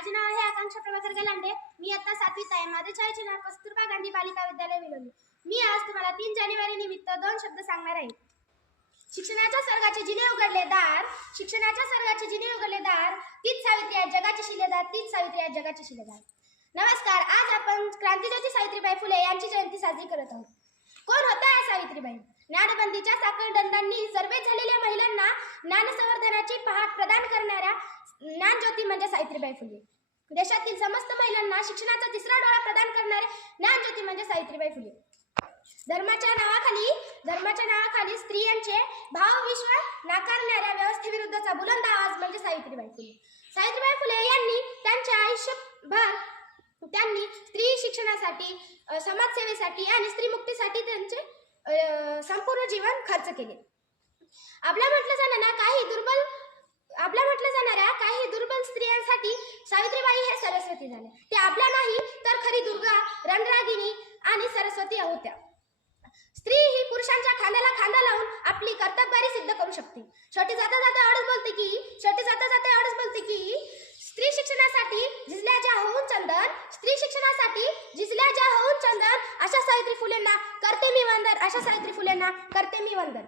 माझे नाव आहे आकांक्षा प्रभाकर गलांडे. मी इयत्ता 7वीत आहे. माझे शाळेचे नाव कस्तुरबा गांधी बालिका विद्यालय विलोनी. मी आज तुम्हाला 3 जानेवारी निमित्त 2 शब्द सांगणार आहे. शिक्षणाच्या स्वर्गाचे जिने उघडले दार, शिक्षणाच्या स्वर्गाचे जिने उघडले दार, तीच सावित्री आहे जगाची शिलेदार, तीच सावित्री आहे जगाची शिलेदार. नमस्कार. आज आपण क्रांतीज्योती सावित्रीबाई फुले यांची जयंती साजरी करत आहोत. कोण होत्या या सावित्रीबाई? ज्ञानबंदीच्या साखळदंडांनी सर्वे झालेल्या महिलांना ज्ञानसंवर्धनाची पहाट प्रदान करणाऱ्या ज्ञानज्योती म्हणजे सावित्रीबाई फुले. देशातील समस्त महिलांना शिक्षणाचा तिसरा डोळा प्रदान करणारे ज्ञानज्योती म्हणजे सावित्रीबाई फुले. धर्माच्या नावाखाली स्त्रियांचे भावविश्व नाकारणाऱ्या व्यवस्थेविरुद्धचा बुलंद आवाज म्हणजे सावित्रीबाई फुले. सावित्रीबाई फुले यांनी त्यांच्या आयुष्यभर स्त्री शिक्षणासाठी, समाजसेवेसाठी आणि स्त्रीमुक्तीसाठी त्यांचे संपूर्ण जीवन खर्च केले. आपल्या म्हटलं जाणाऱ्या काही दुर्बल स्त्रियांसाठी सावित्रीबाई हे सरस्वती झाले. ते आपल्या नाही तर खरी दुर्गा, रणरागिणी आणि सरस्वती होत्या. स्त्री ही पुरुषांच्या खांद्याला खांदा लावून आपली कर्तव्यबारी सिद्ध करू शकते. शेवटी जाता जाता एवढंच बोलते की स्त्री शिक्षणासाठी झिजल्या ज्या होऊन चंदन, अशा सावित्री फुलेंना करते मी वंदन.